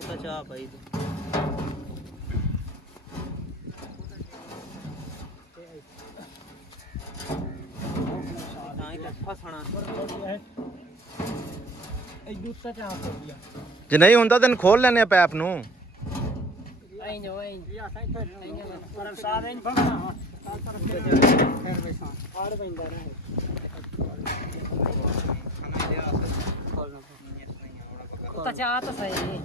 ਤਾਂ ਚਾਹ ਪਾਈ ਫਸਣਾ ਜੇ ਨਹੀਂ ਹੁੰਦਾ ਤੈਨੂੰ ਖੋਲ ਲੈਣੇ ਆ ਪੈਪ ਨੂੰ ਚਾਹ ਤਾਂ ਸਹੀ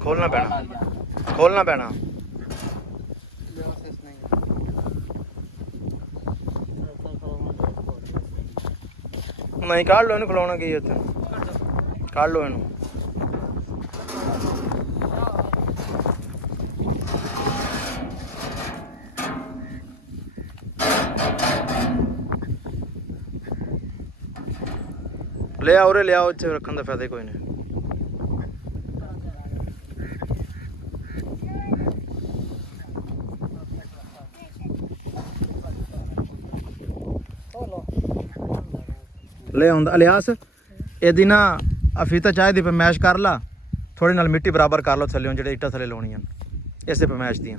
ਖੋਲਣਾ ਪੈਣਾ ਖੋਲਣਾ ਪੈਣਾ ਨਹੀਂ ਕੱਢ ਲਓ ਇਹਨੂੰ ਖਲਾਉਣਾ ਕੀ ਉੱਥੇ ਕੱਢ ਲਓ ਇਹਨੂੰ ਲਿਆ ਉਰੇ ਲਿਆਓ ਇੱਥੇ ਰੱਖਣ ਦਾ ਫਾਇਦਾ ਕੋਈ ਨਹੀਂ ले आंदा अलियास ਇਹਦੀ ਨਾ ਅਫੀਤਾ ਚਾਹੀਦੀ ਪਮੈਸ਼ ਕਰ ਲਾ ਥੋੜੇ ਨਾਲ ਮਿੱਟੀ ਬਰਾਬਰ ਕਰ ਲਓ ਥੱਲੇ ਜਿਹੜੇ ਇੱਟਾਂ ਥੱਲੇ ਲਾਉਣੀਆਂ ਇਸੇ ਪਮੈਸ਼ ਦੀਆਂ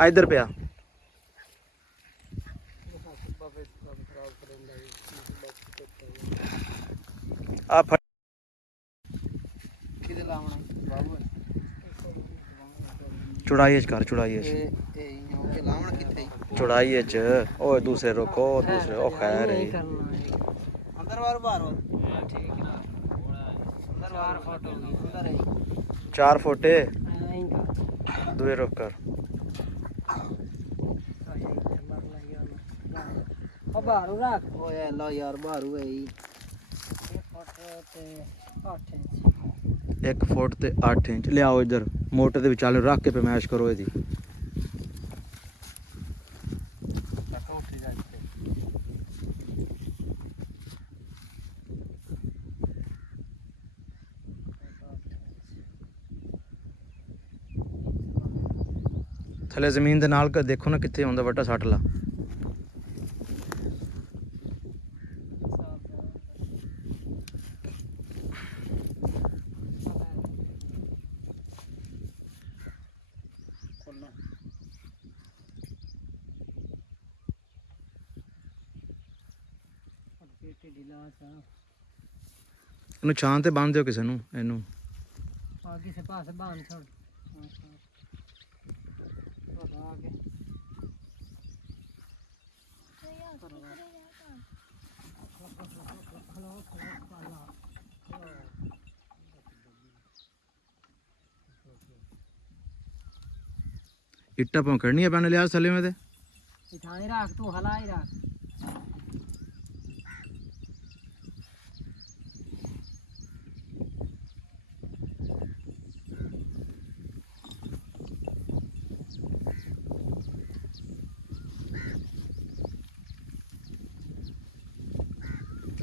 ਆ ਇੱਧਰ ਪਿਆ ਆ ਕਿਹਦੇ ਲਾਉਣਾ ਬਾਬੂ ਚੁੜਾਈ ਚ ਕਰ ਚੁੜਾਈ ਚ ਇਹ ਲਾਉਣਾ ਕਿੱਥੇ ਚੁੜਾਈ ਚ ਉਹ ਦੂਸਰੇ ਰੁਕੋ ਦੂਸਰੇ ਉਹ ਖੈਰ ਹੈ ਅੰਦਰ ਬਾਹਰ ਠੀਕ ਨਾ ਅੰਦਰ 4 ਫੁੱਟ ਹੋ ਗਈ ਅੰਦਰ ਹੈ 4 ਫੁੱਟ ਦੂਏ ਰੁਕ ਕਰ ਬਾਹਰੋਂ ਰੱਖ ਓਏ ਅੱਲਾ ਯਾਰ ਬਾਹਰੂ ਹੈ 1 ਫੁੱਟ ਤੇ 8 ਇੰਚ ਲਿਆਓ ਇੱਧਰ ਮੋਟਰ ਦੇ ਵਿਚਾਲੇ ਰੱਖ ਕੇ ਪਮੈਸ਼ ਕਰੋ ਇਹਦੀ ਥੱਲੇ ਜ਼ਮੀਨ ਦੇ ਨਾਲ ਦੇਖੋ ਨਾ ਕਿੱਥੇ ਹੁੰਦਾ ਵੱਟਾ ਸੱਟ ਲਾ ਇਹਨੂੰ ਛਾਂ ਤੇ ਬੰਨ ਦਿਓ ਕਿਸੇ ਨੂੰ ਇਹਨੂੰ ਆ ਕਿਸੇ ਪਾਸੇ ਬੰਨ ਛੱਡ ਇੱਟਾਂ ਭੌਂਕੜਨੀਆਂ ਪੈਣ ਲਿਆ ਥੱਲੇ ਮੈਂ ਤੇ ਇਥਾਂ ਰੱਖ ਤੂੰ ਹਲਾਈ ਰੱਖ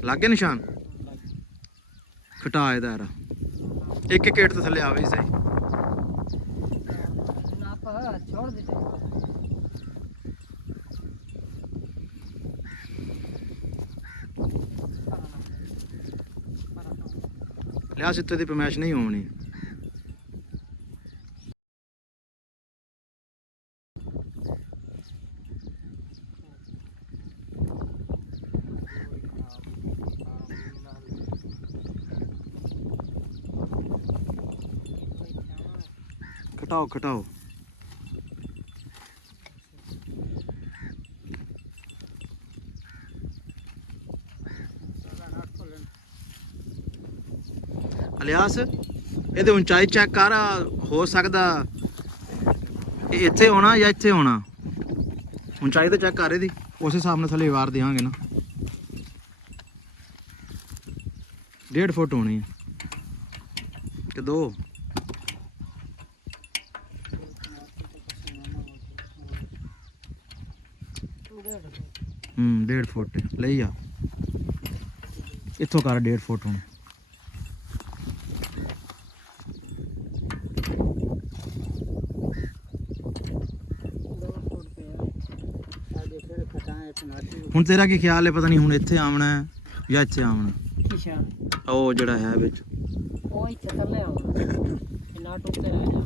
ਲੱਗ ਗਿਆ ਨਿਸ਼ਾਨ ਘਟਾ ਇਹਦਾ ਯਾਰ ਇੱਕ ਇੱਕ ਏਟ ਤੋਂ ਥੱਲੇ ਆਵੇ ਹੀ ਸਹੀ छोड़ दीजिए ਲਿਆ ਸਿੱਤੇ ਦੀ ਪਮੈਸ਼ ਨਹੀਂ ਹੋਣੀ ਘਟਾਓ ਘਟਾਓ ਅਲਿਆਸ ਇਹਦੇ ਉਚਾਈ ਚੈੱਕ ਕਰ ਹੋ ਸਕਦਾ ਇਹ ਇੱਥੇ ਹੋਣਾ ਜਾਂ ਇੱਥੇ ਹੋਣਾ ਉਚਾਈ ਤਾਂ ਚੈੱਕ ਕਰ ਇਹਦੀ ਉਸ ਹਿਸਾਬ ਨਾਲ ਥੱਲੇ ਵਾਰ ਦੇਵਾਂਗੇ ਨਾ 1.5 ਫੁੱਟ ਹੋਣੀ ਹੈ ਕਿ 2 1.5 ਫੁੱਟ ਲਈ ਆ ਇੱਥੋਂ ਕਰ 1.5 ਫੁੱਟ ਹੁਣ ਹੁਣ ਤੇਰਾ ਕੀ ਖਿਆਲ ਹੈ, ਪਤਾ ਨਹੀਂ ਹੁਣ ਇੱਥੇ ਆਉਣਾ ਹੈ ਜਾਂ ਇੱਥੇ ਆਉਣਾ? ਅੱਛਾ ਉਹ ਜਿਹੜਾ ਹੈ ਵਿੱਚ ਉਹ ਇੱਥੇ ਥੱਲੇ ਆਉਣਾ ਇਹ ਨਾ ਟੁੱਟੇ ਰਹਿ ਜਾ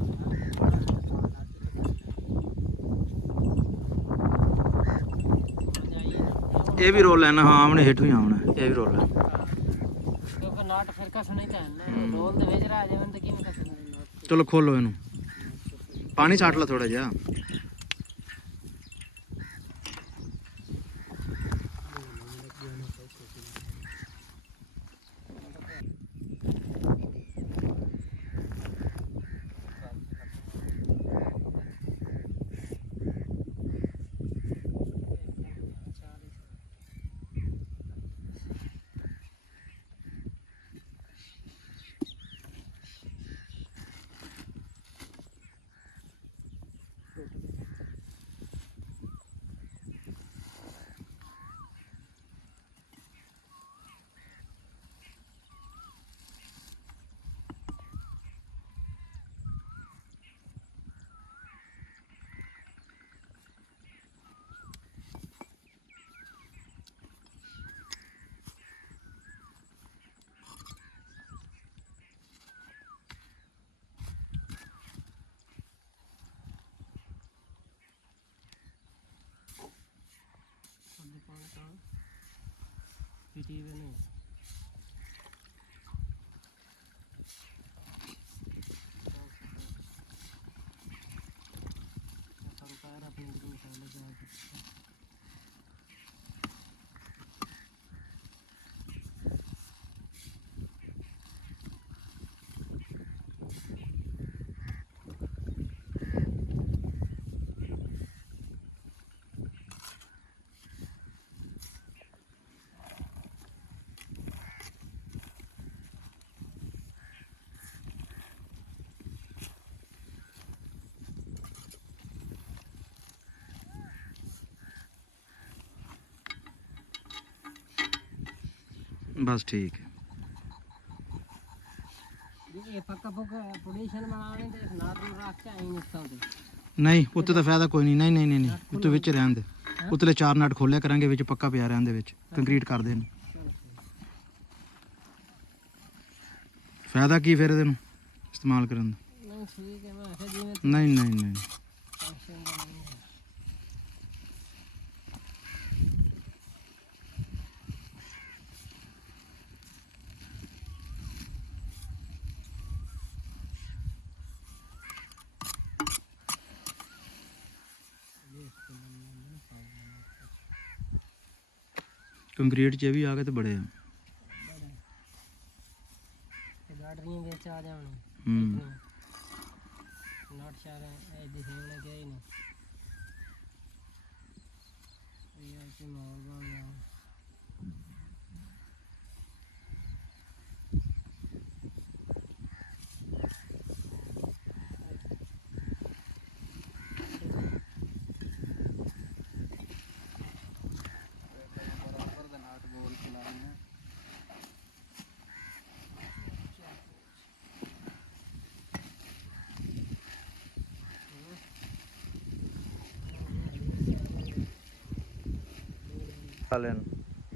ਇਹ ਵੀ ਰੋਲ ਹੈ ਨਾ? ਹਾਂ ਉਹਨੇ ਹੇਠੋਂ ਹੀ ਆਉਣਾ, ਇਹ ਵੀ ਰੋਲ ਹੈ। ਕਿਉਂਕਿ ਨਾਟ ਫਿਰ ਕਸਣੇ ਤਾਂ ਨਾ ਰੋਲ ਦੇ ਵਿੱਚ ਰਹਿ ਜਾਵਨ ਤਾਂ ਕਿਵੇਂ ਕਸਣੇ ਨਾਟ। ਚਲੋ ਖੋਲੋ ਇਹਨੂੰ, ਪਾਣੀ ਛਾਟ ਲਾ ਥੋੜਾ ਜਿਹਾ। ਪੀਟੀ ਵੀ ਨਹੀਂ ਸਰਕਾਰ ਆਪਣੀ ਦੁਕਾਨ ਤੇ ਲਗਾ ਦਿੱਤੀ। बस ठीक है। ये पक्का पक्का पोजीशन बनाने ते नाट ਨੂੰ ਰੱਖ ਕੇ ਆਈ ਨਿਕਲ ਦੇ नहीं उत्ते तो फायदा कोई नहीं। नहीं नहीं नहीं नहीं उत्ते विच रहन दे, उतले 4 नट खोलिया करांगे, विच पक्का पिया रहन दे, विच कंक्रीट कर देन। फायदा की फिर ਇਹਨੂੰ इस्तेमाल करन दा? ਨਹੀਂ ਠੀਕ ਹੈ ਮੈਂ ਆਖਿਆ ਜਿਵੇਂ नहीं नहीं नहीं ਫੰਕਸ਼ਨ ਦਾ ਨਹੀਂ ਹੈ। कंक्रीट च भी आ गए तो बड़े हैं। ਗਾੜਰੀਆਂ ਵਿੱਚ ਆ ਜਾਣ ਨਾਟ ਸ਼ਾਰ ਇਹ ਦਿਖੇਣਾ ਕਿ ਨਹੀਂ ਇਹ ਕਿ ਮਾਹੌਲ ਬਣ ਗਿਆ।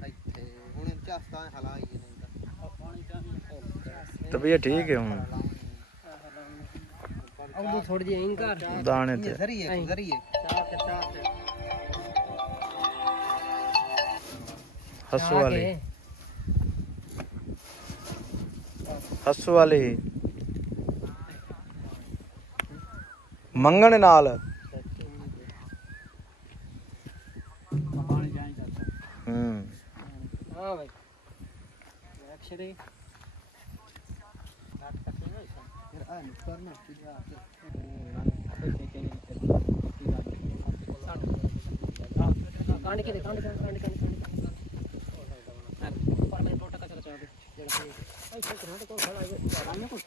ਇੱਥੇ ਹੁਣ ਝਾਸਤਾ ਹਲਾਈ ਨਹੀਂ ਤਾਂ ਪਾਣੀ ਚਾਹੀਦਾ तबीयत ठीक है हूँ ਉਹ ਥੋੜੀ ਜਿਹੀ ਇਨ ਕਰ दाने ते ਜ਼ਰੀਏ ਜ਼ਰੀਏ ਚਾਹ हसू वाले हसू वाले ही मंगण नाल ਹਾਂ ਭਾਈ ਅਕਸ਼ਰੇ ਨਾਟ ਕੱਟੇ ਨਾ ਫਿਰ ਆ ਨਹੀਂ ਕਰਨਾ ਕਿਹਾ ਕਾਂਡ ਕੇ ਕਾਂਡ ਪਰ ਮੈਂ ਟੋਟਾ ਕਚਰਾ ਚਾਹ ਦੇ ਜਿਹੜਾ ਭਾਈ ਕੋਈ ਕੋਲ ਖੜਾ ਹੈ ਰਾਮੇ ਕੋਲ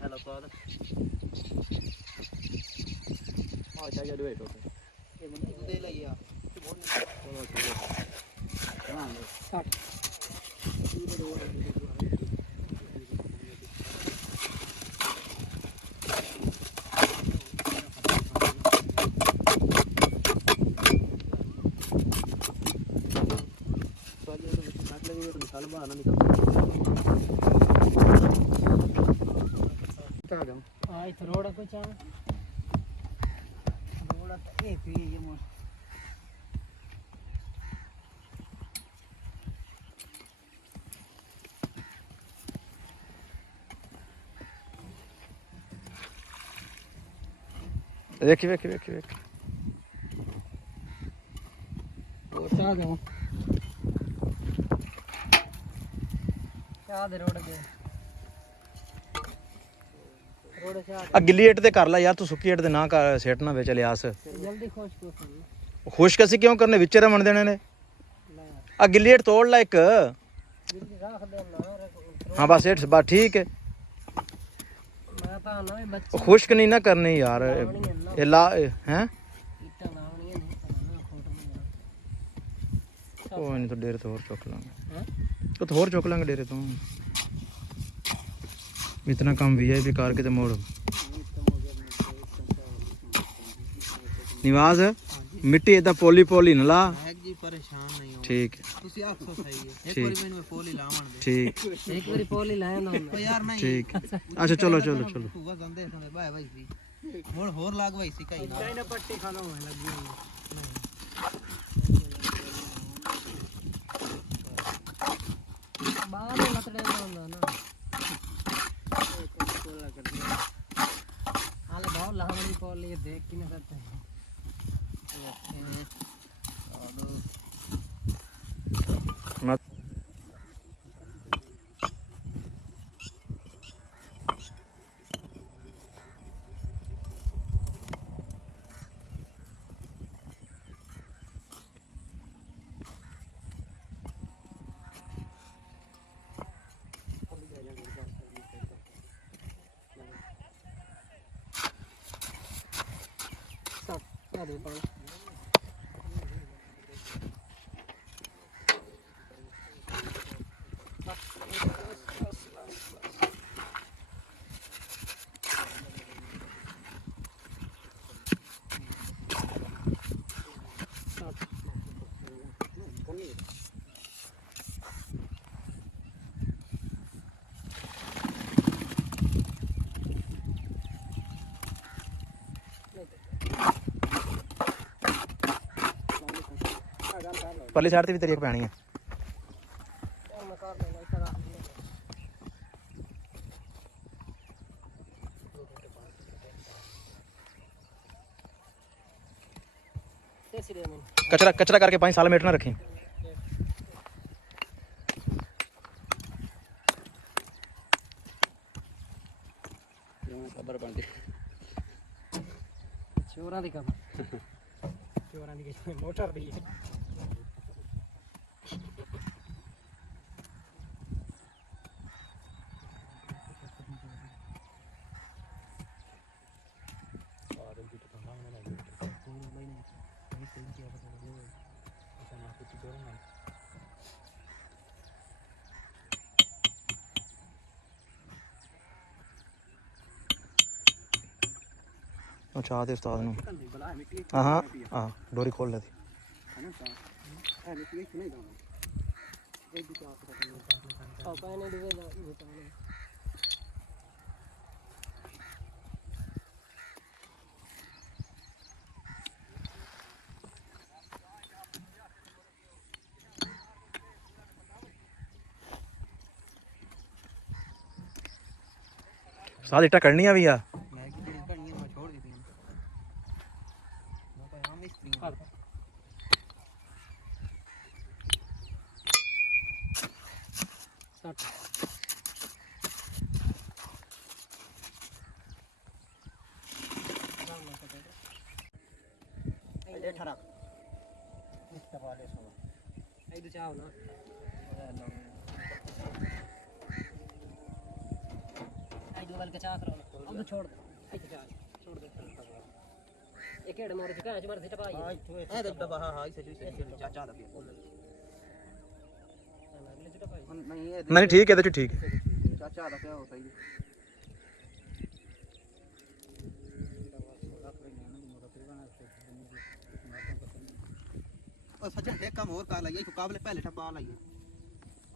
हेलो कॉल हां चाहिए दे तो ये बंदे दे लिया चलो चलो हां स्टार्ट ਨਾ ਨਹੀਂ ਕਰਦਾ ਆ ਗਿਆ ਆ ਇੱਥੇ ਰੋਡ ਕੋਈ ਚਾਹ ਰੋਡ ਇਹ ਪੀ ਇਹ ਮੋ ਵੇਖੀ ਉਹ ਚਾਹ ਗਿਆ ਚਾਹ ਦੇ ਰੋਡ ਦੇ ਰੋਡ ਚਾਹ ਆ ਗਿੱਲੀ ਇੱਟ ਤੇ ਕਰ ਲੈ ਯਾਰ, ਤੂੰ ਸੁੱਕੀ ਇੱਟ ਤੇ ਨਾ ਕਰ ਸੇਟਣਾ ਵਿੱਚ ਲਿਆਸ। ਜਲਦੀ ਖੁਸ਼ ਕੋ ਸੁਣ ਖੁਸ਼ਕ ਅਸੀਂ ਕਿਉਂ ਕਰਨੇ, ਵਿੱਚ ਰਮਣ ਦੇਣੇ ਨੇ। ਆ ਗਿੱਲੀ ਇੱਟ ਤੋੜ ਲੈ ਇੱਕ। ਜਲਦੀ ਰੱਖ ਦੇ ਨਾ ਹਾਂ ਬਸ ਇੱਟ ਬਸ ਠੀਕ ਹੈ। ਮੈਂ ਤਾਂ ਨਾ ਬੱਚੇ ਖੁਸ਼ਕ ਨਹੀਂ ਨਾ ਕਰਨੀ ਯਾਰ, ਇਹ ਲਾ ਹੈ ਇੱਟਾਂ ਲਾਉਣੀਆਂ ਨਹੀਂ ਖੋਟ ਕੋਈ ਨਹੀਂ, ਤਾਂ ਡੇਰੇ ਤੋਂ ਹੋਰ ਚੁੱਕ ਲਾਂਗੇ। ਹੈ तो ਹੋਰ ਚੁੱਕ ਲਾਂਗੇ ਡੇਰੇ ਤੋਂ। इतना काम वीआईपी कार के मोड़ निवाज मिट्टी इदा पोली पोली न ला जी परेशान नहीं हो ठीक है ਤੁਸੀਂ ਆਖੋ ਸਹੀ ਹੈ ਇੱਕ ਵਾਰੀ ਮੈਨੂੰ ਪੋਲੀ ਲਾਵਣ ਦੇ ठीक ਇੱਕ ਵਾਰੀ ਪੋਲੀ ਲਾਇਆ ਨਾ ਹੁੰਦਾ ਯਾਰ ਨਹੀਂ ठीक अच्छा चलो चलो चलो ਤੂੰ ਜਾਂਦੇ ਸੰਦੇ ਬਾਏ ਬਾਈ ਸੀ ਹੁਣ ਹੋਰ ਲਾਗ ਬਾਈ ਸੀ ਕਈ ਨਾ ਇਹਨੇ ਪੱਟੀ ਖਾਣਾ ਹੋਏ ਲੱਗੀ ਬਾਹਰ ਲੱਤੜੇ ਨਾ ਹੁੰਦਾ ਨਾ हाल बहुत लावणी पॉली देख के ना करते हैं परली साइड ते भी तेरी एक पैनी है। कचरा कचरा करके 5 साल में ना रखें। खबर बनती चोरा दी खबर चोरा दी मोटर दी चाह दे उस्ताद नु। हां हां हां डोरी खोल ले साथ इट्टा करनी भी आ छोड़ दे छोड़ दे एक हेड मोर चुका है मर से टपाई हां ए देख डबा हां इसे चाचा दा नहीं ठीक है तो ठीक है चाचा दा क्या हो सही और सच्चा एक काम और कर लइए मुकाबले पहले टपा लइए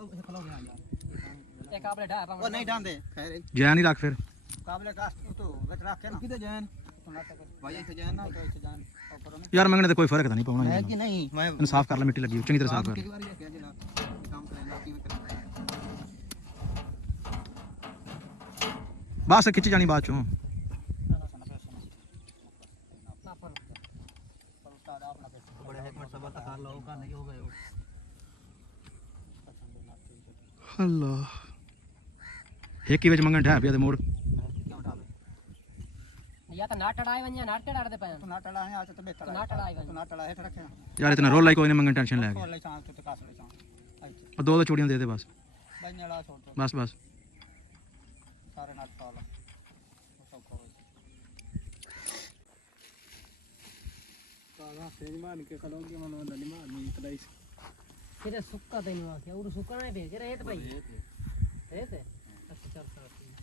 ओ खलो गया यार एक आपले ढा पा वो नहीं डाल दे खैर ਜੈਨ ਹੀ ਰੱਖ ਫਿਰ काबले का तो रख रख के ना किधर जान भाई ऐसे जान ना तो ऐसे जान ऊपर में ਯਾਰ ਮੰਗਣੇ ਤੇ ਕੋਈ ਫਰਕ ਤਾਂ ਨਹੀਂ ਪਾਉਣਾ है ਇਹਨੂੰ। कि नहीं मैं ਇਹਨੂੰ ਸਾਫ਼ ਕਰ ਲੈ, ਮਿੱਟੀ ਲੱਗੀ ਹੋਈ, ਚੰਗੀ ਤਰ੍ਹਾਂ ਸਾਫ਼ ਕਰ कई बार ये कह देना काम करेंगे की में करेंगे ਬਸ ਖਿੱਚ ਜਾਣੀ ਬਾਅਦ ਚੋਂ। ना पर उस्ताद अपना बड़े एक मिनट सबर कर लो का नहीं हो गए ਅੱਲਾ ਇੱਕ ਹੀ ਵਿੱਚ ਮੰਗਣ ਢਾ ਪਿਆ ਤੇ ਮੋੜ। क्यों डाले या तो नाट अड़ाए वन्या नाट के डालते पाए तो ना टड़ा है आज तो बेहतर ना टड़ा है तो ना टड़ा है रखे ਯਾਰ ਇਤਨਾ ਰੋਲਾ ਹੀ ਕੋਈ ਨਹੀਂ, ਮੰਗਣ ਟੈਨਸ਼ਨ ਲੈ और ਕੇ। ले चांस तो कास ले चांस ਉਹ ਦੋ ਦੋ ਚੂੜੀਆਂ ਦੇ ਦੇ ਬਸ भाई नेड़ा छोड़ दो ਬਸ ਬਸ। सारे नाट पाला सब को काला फेज मान के खलोगे मन दली मान नहीं तलाई फिर सुक्का देने वाला क्या और सुक्का नहीं भेज रहे तो भाई रेत है अच्छा चल चल करेंगे